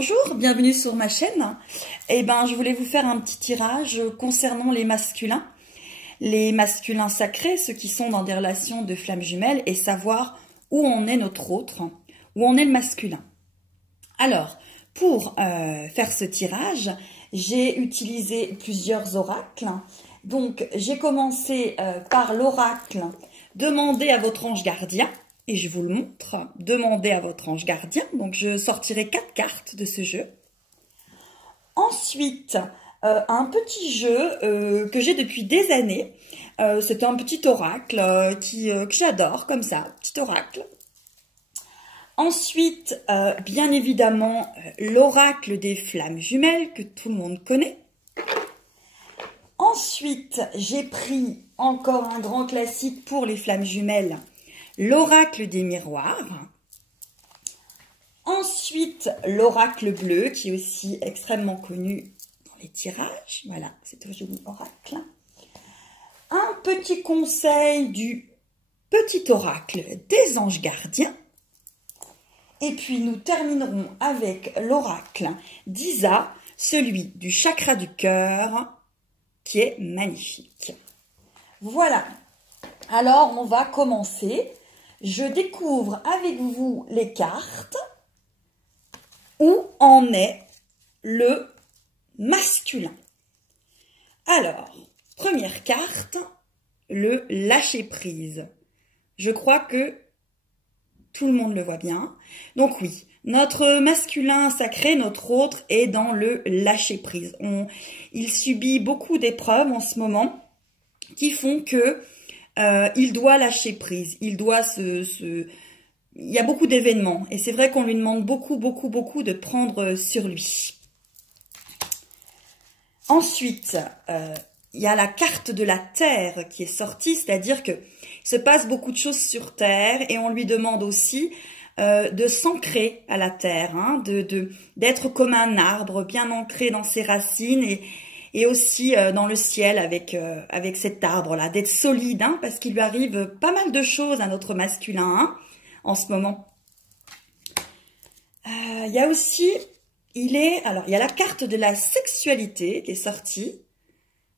Bonjour, bienvenue sur ma chaîne. Je voulais vous faire un petit tirage concernant les masculins sacrés, ceux qui sont dans des relations de flammes jumelles, et savoir où en est notre autre, où en est le masculin. Alors, pour faire ce tirage, j'ai utilisé plusieurs oracles. Donc, j'ai commencé par l'oracle « Demandez à votre ange gardien ». Et je vous le montre, demandez à votre ange gardien. Donc, je sortirai 4 cartes de ce jeu. Ensuite, un petit jeu que j'ai depuis des années. C'est un petit oracle que j'adore, comme ça, petit oracle. Ensuite, bien évidemment, l'oracle des flammes jumelles, que tout le monde connaît. Ensuite, j'ai pris encore un grand classique pour les flammes jumelles, l'oracle des miroirs. Ensuite, l'oracle bleu, qui est aussi extrêmement connu dans les tirages. Voilà, c'est un joli oracle. Un petit conseil du petit oracle des anges gardiens. Et puis, nous terminerons avec l'oracle d'Isa, celui du chakra du cœur, qui est magnifique. Voilà. Alors, on va commencer. Je découvre avec vous les cartes. Où en est le masculin? Alors, première carte, le lâcher-prise. Je crois que tout le monde le voit bien. Donc oui, notre masculin sacré, notre autre, est dans le lâcher-prise. Il subit beaucoup d'épreuves en ce moment qui font que il doit lâcher prise, il doit il y a beaucoup d'événements et c'est vrai qu'on lui demande beaucoup de prendre sur lui. Ensuite, il y a la carte de la Terre qui est sortie, c'est-à-dire que il se passe beaucoup de choses sur Terre et on lui demande aussi de s'ancrer à la Terre, hein, d'être comme un arbre bien ancré dans ses racines et aussi dans le ciel avec cet arbre-là, d'être solide, hein, parce qu'il lui arrive pas mal de choses à notre masculin hein, en ce moment. Il y a aussi, il y a la carte de la sexualité qui est sortie,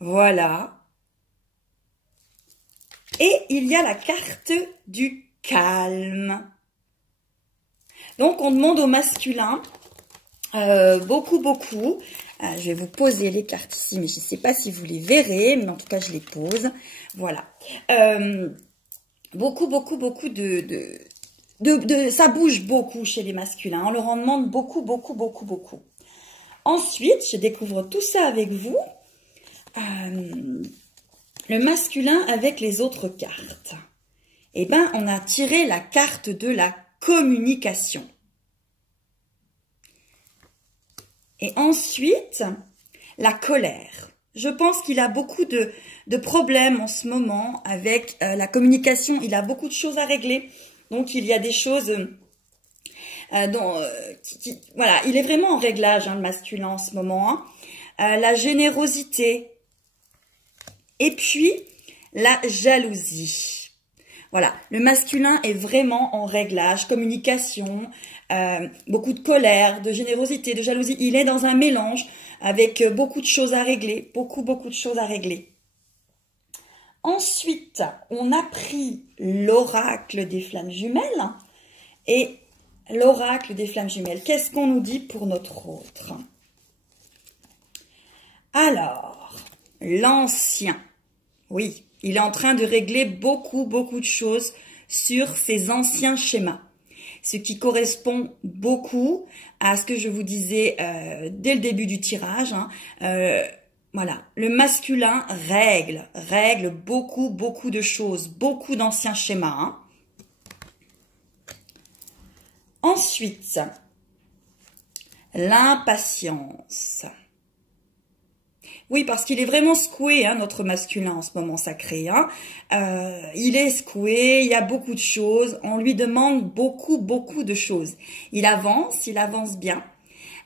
voilà. Et il y a la carte du calme. Donc on demande au masculin beaucoup. Je vais vous poser les cartes ici, mais je ne sais pas si vous les verrez, mais en tout cas, je les pose. Voilà. Beaucoup ça bouge beaucoup chez les masculins. On leur en demande beaucoup. Ensuite, je découvre tout ça avec vous. Le masculin avec les autres cartes. Eh bien, on a tiré la carte de la communication. Et ensuite, la colère. Je pense qu'il a beaucoup de problèmes en ce moment avec la communication. Il a beaucoup de choses à régler. Donc, il y a des choses voilà, il est vraiment en réglage, hein, le masculin en ce moment. Hein. La générosité. Et puis, la jalousie. Voilà, le masculin est vraiment en réglage, communication, beaucoup de colère, de générosité, de jalousie. Il est dans un mélange avec beaucoup de choses à régler, beaucoup de choses à régler. Ensuite, on a pris l'oracle des flammes jumelles. Et l'oracle des flammes jumelles, qu'est-ce qu'on nous dit pour notre autre? Alors, l'ancien, oui. Il est en train de régler beaucoup de choses sur ses anciens schémas. Ce qui correspond beaucoup à ce que je vous disais dès le début du tirage. Hein. Voilà, le masculin règle beaucoup de choses, beaucoup d'anciens schémas. Hein. Ensuite, l'impatience. Oui, parce qu'il est vraiment secoué, hein, notre masculin en ce moment sacré. Hein. Il est secoué, il y a beaucoup de choses. On lui demande beaucoup de choses. Il avance bien.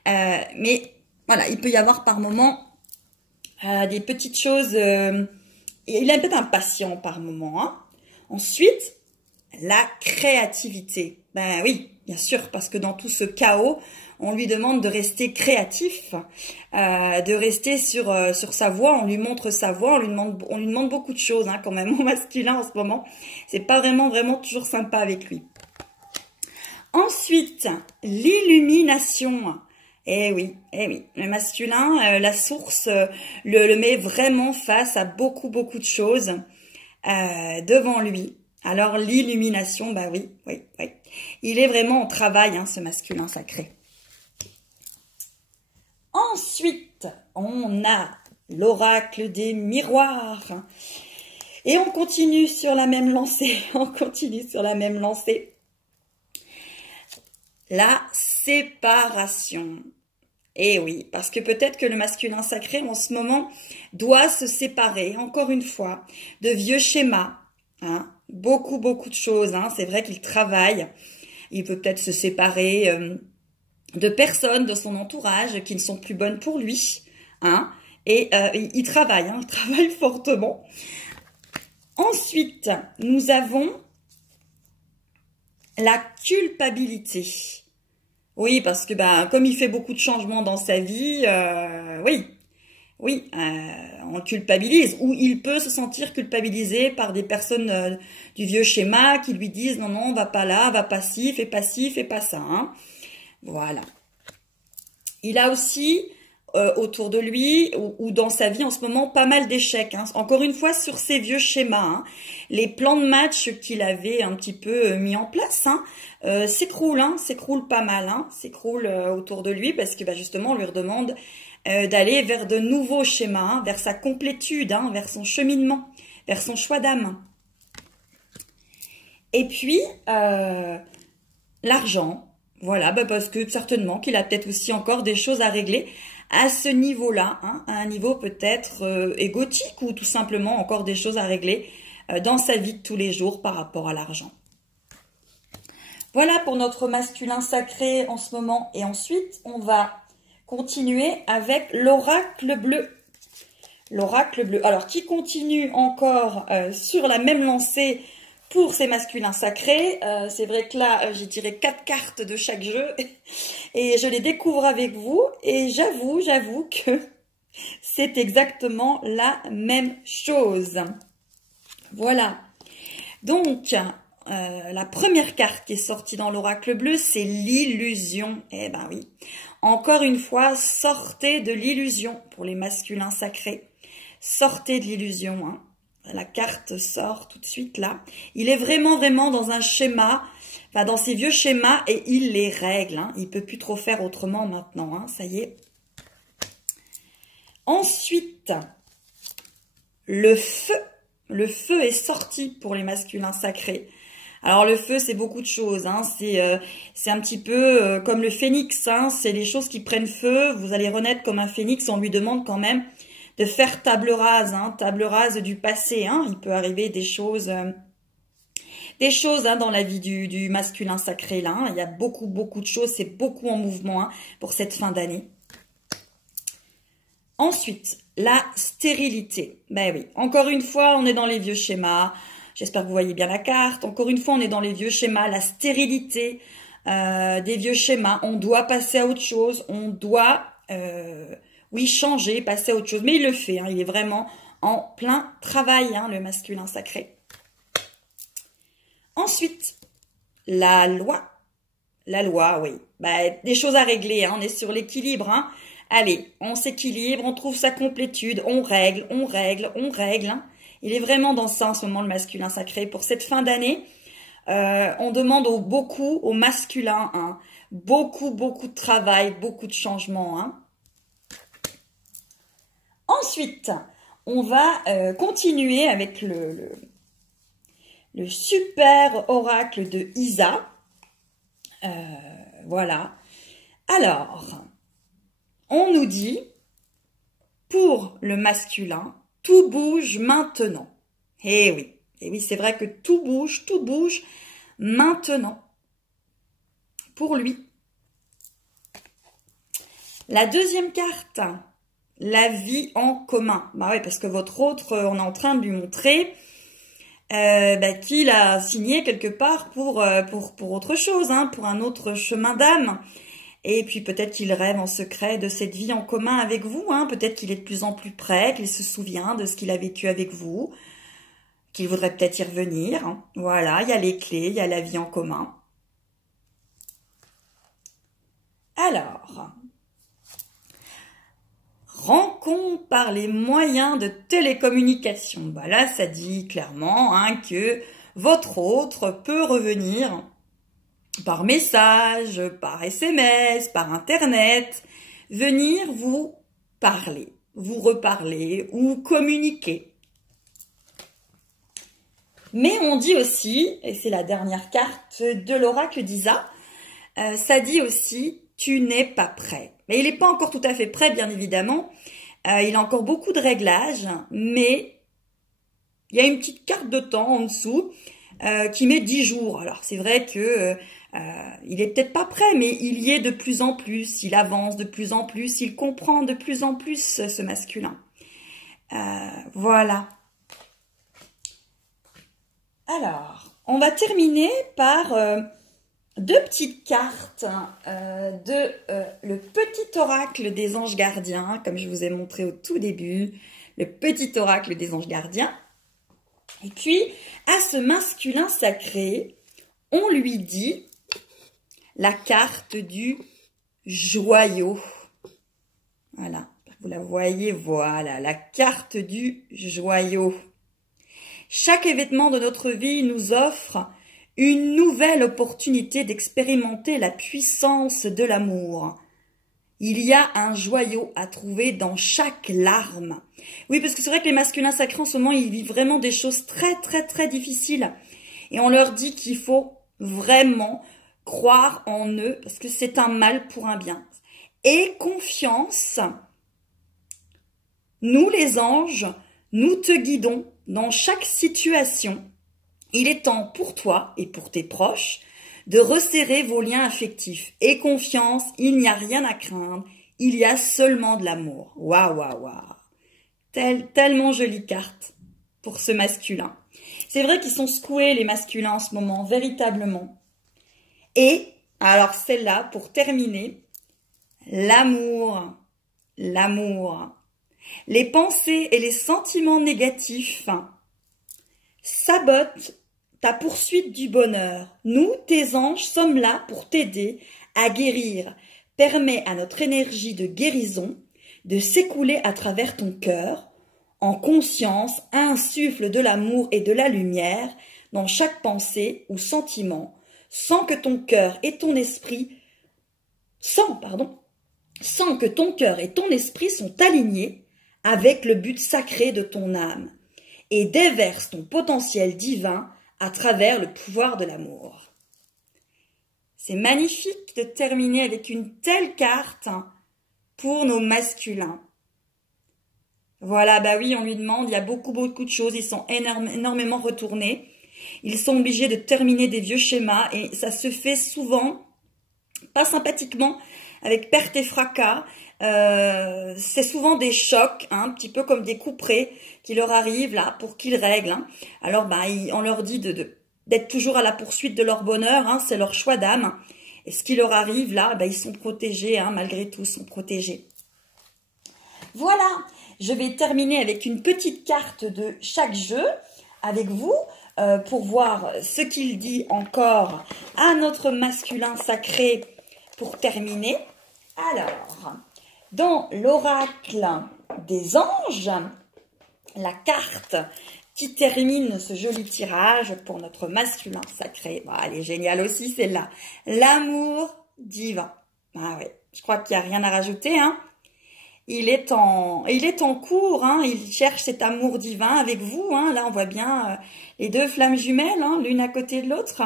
Mais voilà, il peut y avoir par moments des petites choses. Il est peut-être impatient par moment. Hein. Ensuite, la créativité. Ben oui, bien sûr, parce que dans tout ce chaos, on lui demande de rester créatif, de rester sur sa voie, on lui montre sa voie, on lui demande beaucoup de choses hein, quand même au masculin en ce moment. C'est pas vraiment toujours sympa avec lui. Ensuite, l'illumination. Eh oui, le masculin, la source, le met vraiment face à beaucoup de choses devant lui. Alors l'illumination, bah oui. Il est vraiment en travail, hein, ce masculin sacré. Ensuite, on a l'oracle des miroirs. Et on continue sur la même lancée, La séparation. Et oui, parce que peut-être que le masculin sacré, en ce moment, doit se séparer, encore une fois, de vieux schémas. Hein, beaucoup de choses. Hein, c'est vrai qu'il travaille. Il peut peut-être se séparer de personnes de son entourage qui ne sont plus bonnes pour lui. Hein, et il travaille fortement. Ensuite, nous avons la culpabilité. Oui, parce que comme il fait beaucoup de changements dans sa vie, on culpabilise. Ou il peut se sentir culpabilisé par des personnes du vieux schéma qui lui disent non, va pas là, va pas ci, fais pas ça. Hein. Voilà. Il a aussi autour de lui ou dans sa vie en ce moment pas mal d'échecs. Hein. Encore une fois sur ces vieux schémas, hein. Les plans de match qu'il avait un petit peu mis en place s'écroulent pas mal, hein. S'écroulent autour de lui parce que justement on lui redemande d'aller vers de nouveaux schémas, hein, vers sa complétude, hein, vers son cheminement, vers son choix d'âme. Et puis l'argent. Voilà, parce que certainement qu'il a peut-être aussi encore des choses à régler à ce niveau-là, hein, à un niveau peut-être égotique ou tout simplement encore des choses à régler dans sa vie de tous les jours par rapport à l'argent. Voilà pour notre masculin sacré en ce moment. Et ensuite, on va continuer avec l'oracle bleu. L'oracle bleu. Alors, qui continue encore sur la même lancée pour ces masculins sacrés. C'est vrai que là, j'ai tiré 4 cartes de chaque jeu et je les découvre avec vous. Et j'avoue que c'est exactement la même chose. Voilà. Donc, la première carte qui est sortie dans l'oracle bleu, c'est l'illusion. Eh ben oui. Encore une fois, sortez de l'illusion pour les masculins sacrés. Sortez de l'illusion, hein. La carte sort tout de suite là. Il est vraiment dans un schéma, dans ses vieux schémas et il les règle. Hein. Il ne peut plus trop faire autrement maintenant, hein. Ça y est. Ensuite, le feu. Le feu est sorti pour les masculins sacrés. Alors le feu, c'est beaucoup de choses. Hein. C'est un petit peu comme le phénix. Hein. C'est les choses qui prennent feu. Vous allez renaître comme un phénix. On lui demande quand même de faire table rase, hein, table rase du passé. Hein. Il peut arriver des choses hein, dans la vie du masculin sacré là. Hein. Il y a beaucoup de choses, c'est beaucoup en mouvement hein, pour cette fin d'année. Ensuite, la stérilité. Ben oui, encore une fois, on est dans les vieux schémas. J'espère que vous voyez bien la carte. Encore une fois, on est dans les vieux schémas, la stérilité des vieux schémas. On doit passer à autre chose, on doit... oui, changer, passer à autre chose. Mais il le fait, hein, il est vraiment en plein travail, hein, le masculin sacré. Ensuite, la loi. La loi, oui. Des choses à régler, hein, on est sur l'équilibre. Hein. Allez, on s'équilibre, on trouve sa complétude, on règle. Hein. Il est vraiment dans ça en ce moment, le masculin sacré. Pour cette fin d'année, on demande beaucoup au masculin. Hein, beaucoup de travail, beaucoup de changements, hein. Ensuite, on va continuer avec le super oracle de Isa. Voilà. Alors, on nous dit, pour le masculin, tout bouge maintenant. Eh oui, c'est vrai que tout bouge maintenant pour lui. La deuxième carte, la vie en commun. Bah oui, parce que votre autre, on est en train de lui montrer qu'il a signé quelque part pour autre chose, hein, pour un autre chemin d'âme. Et puis peut-être qu'il rêve en secret de cette vie en commun avec vous, hein. Peut-être qu'il est de plus en plus près, qu'il se souvient de ce qu'il a vécu avec vous, qu'il voudrait peut-être y revenir, hein. Voilà, il y a les clés, il y a la vie en commun. Alors, rencontre par les moyens de télécommunication. Bah là, ça dit clairement hein, que votre autre peut revenir par message, par SMS, par Internet, venir vous parler, vous reparler ou communiquer. Mais on dit aussi, et c'est la dernière carte de l'oracle d'Isa, ça dit aussi « tu n'es pas prêt ». Mais il n'est pas encore tout à fait prêt, bien évidemment. Il a encore beaucoup de réglages, mais il y a une petite carte de temps en dessous qui met 10 jours. Alors c'est vrai que il est peut-être pas prêt, mais il y est de plus en plus, il avance de plus en plus, il comprend de plus en plus ce masculin. Voilà. Alors, on va terminer par deux petites cartes de le petit oracle des anges gardiens, comme je vous ai montré au tout début, le petit oracle des anges gardiens. Et puis, à ce masculin sacré, on lui dit la carte du joyau. Voilà, vous la voyez, voilà, la carte du joyau. Chaque événement de notre vie nous offre une nouvelle opportunité d'expérimenter la puissance de l'amour. Il y a un joyau à trouver dans chaque larme. Oui, parce que c'est vrai que les masculins sacrés en ce moment, ils vivent vraiment des choses très, très, très difficiles. Et on leur dit qu'il faut vraiment croire en eux, parce que c'est un mal pour un bien. Et confiance, nous les anges, nous te guidons dans chaque situation. Il est temps pour toi et pour tes proches de resserrer vos liens affectifs. Et confiance, il n'y a rien à craindre, il y a seulement de l'amour. Waouh, waouh, waouh. Tellement jolie carte pour ce masculin. C'est vrai qu'ils sont secoués les masculins en ce moment, véritablement. Et, alors celle-là, pour terminer, l'amour, l'amour. Les pensées et les sentiments négatifs sabotent ta poursuite du bonheur. Nous, tes anges, sommes là pour t'aider à guérir. Permets à notre énergie de guérison de s'écouler à travers ton cœur. En conscience, insuffle de l'amour et de la lumière dans chaque pensée ou sentiment, sans que ton cœur et ton esprit, sans que ton cœur et ton esprit sont alignés avec le but sacré de ton âme, et déverse ton potentiel divin à travers le pouvoir de l'amour. C'est magnifique de terminer avec une telle carte pour nos masculins. Voilà, bah oui, on lui demande, il y a beaucoup de choses, ils sont énormément retournés. Ils sont obligés de terminer des vieux schémas et ça se fait souvent, pas sympathiquement, avec perte et fracas. C'est souvent des chocs, hein, un petit peu comme des couperets qui leur arrivent là pour qu'ils règlent. Hein. Alors bah, on leur dit d'être toujours à la poursuite de leur bonheur, hein, c'est leur choix d'âme. Et ce qui leur arrive là, bah, ils sont protégés, hein, malgré tout, sont protégés. Voilà, je vais terminer avec une petite carte de chaque jeu avec vous pour voir ce qu'il dit encore à notre masculin sacré pour terminer. Alors, dans l'oracle des anges, la carte qui termine ce joli tirage pour notre masculin sacré. Bon, elle est géniale aussi celle-là. L'amour divin. Ah ouais, je crois qu'il n'y a rien à rajouter, hein. Il est en cours, hein, il cherche cet amour divin avec vous. Hein, là, on voit bien les deux flammes jumelles, hein, l'une à côté de l'autre.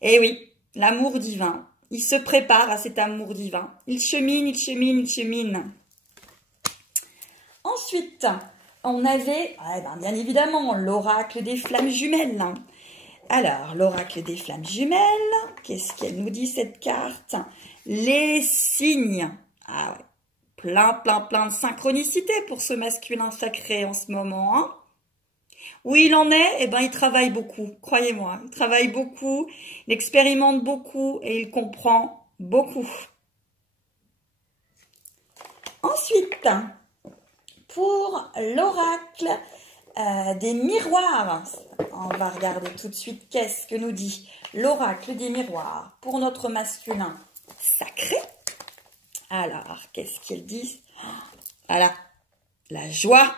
Et oui, l'amour divin. Il se prépare à cet amour divin. Il chemine, il chemine, il chemine. Ensuite, on avait, bien évidemment, l'oracle des flammes jumelles. Alors, l'oracle des flammes jumelles, qu'est-ce qu'elle nous dit cette carte? Les signes. Ah ouais. Plein de synchronicité pour ce masculin sacré en ce moment. Hein. Où il en est, eh ben, il travaille beaucoup, croyez-moi. Il travaille beaucoup, il expérimente beaucoup et il comprend beaucoup. Ensuite, pour l'oracle des miroirs, on va regarder tout de suite qu'est-ce que nous dit l'oracle des miroirs pour notre masculin sacré. Alors, qu'est-ce qu'il dit? Voilà, la joie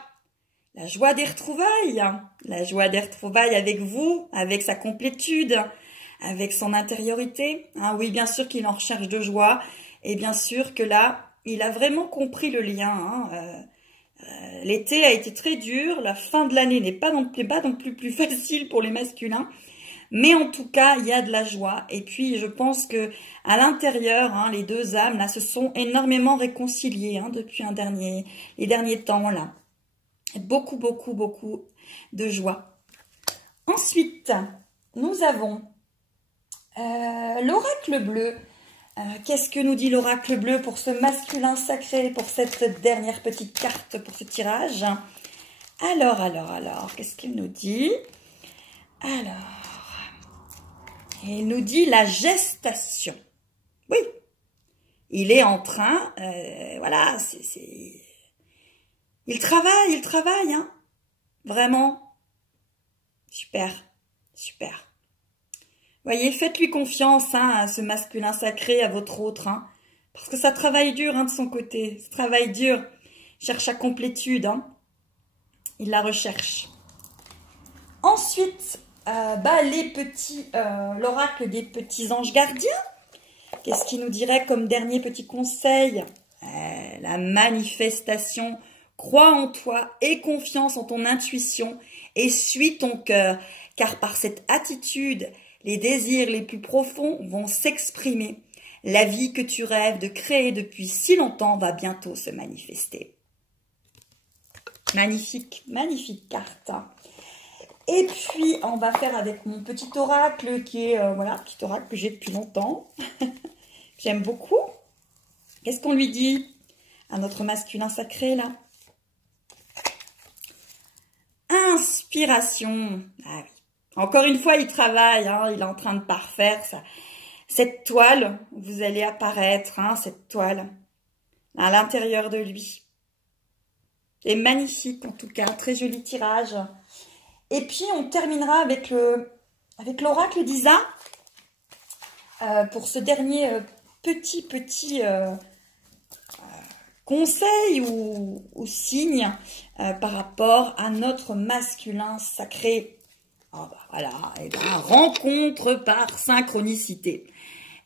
des retrouvailles, la joie des retrouvailles avec vous, avec sa complétude, avec son intériorité. Oui, bien sûr qu'il en recherche de joie, et bien sûr que là, il a vraiment compris le lien. L'été a été très dur, la fin de l'année n'est pas non plus facile pour les masculins, mais en tout cas, il y a de la joie. Et puis, je pense que à l'intérieur, les deux âmes là se sont énormément réconciliées depuis les derniers temps là. Beaucoup de joie. Ensuite, nous avons l'oracle bleu. Qu'est-ce que nous dit l'oracle bleu pour ce masculin sacré, pour cette dernière petite carte, pour ce tirage? Alors, qu'est-ce qu'il nous dit? Alors, il nous dit la gestation. Oui, il est en train, voilà, il travaille, vraiment. Super. Voyez, faites-lui confiance, à ce masculin sacré, à votre autre, parce que ça travaille dur, de son côté. Ça travaille dur. Il cherche sa complétude, Il la recherche. Ensuite, l'oracle des petits anges gardiens. Qu'est-ce qu'il nous dirait comme dernier petit conseil? La manifestation. Crois en toi, aie confiance en ton intuition et suis ton cœur, car par cette attitude, les désirs les plus profonds vont s'exprimer. La vie que tu rêves de créer depuis si longtemps va bientôt se manifester. Magnifique carte. Et puis, on va faire avec mon petit oracle qui est, petit oracle que j'ai depuis longtemps. J'aime beaucoup. Qu'est-ce qu'on lui dit à notre masculin sacré, là? Inspiration. Ah oui. Encore une fois, il travaille, il est en train de parfaire cette toile. Vous allez apparaître, cette toile, à l'intérieur de lui. C'est magnifique, en tout cas, très joli tirage. Et puis, on terminera avec l'oracle d'Isa pour ce dernier petit conseil ou signe par rapport à notre masculin sacré. Rencontre par synchronicité.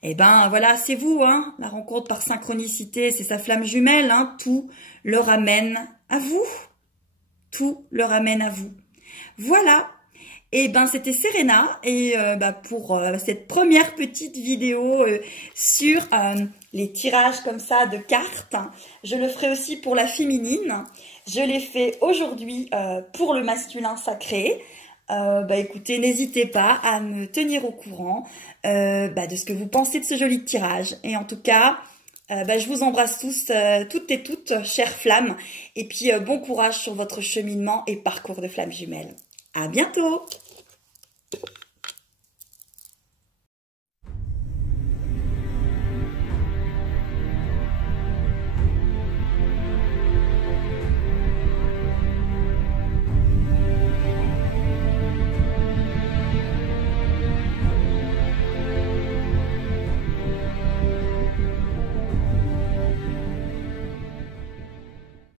Voilà, c'est vous, la rencontre par synchronicité, c'est sa flamme jumelle, tout le ramène à vous. Tout le ramène à vous. Voilà. C'était Serena et pour cette première petite vidéo sur les tirages comme ça de cartes. Je le ferai aussi pour la féminine. Je l'ai fait aujourd'hui pour le masculin sacré. Écoutez, n'hésitez pas à me tenir au courant de ce que vous pensez de ce joli tirage. Et en tout cas, je vous embrasse tous, toutes et toutes, chères flammes. Et puis, bon courage sur votre cheminement et parcours de flammes jumelles. À bientôt!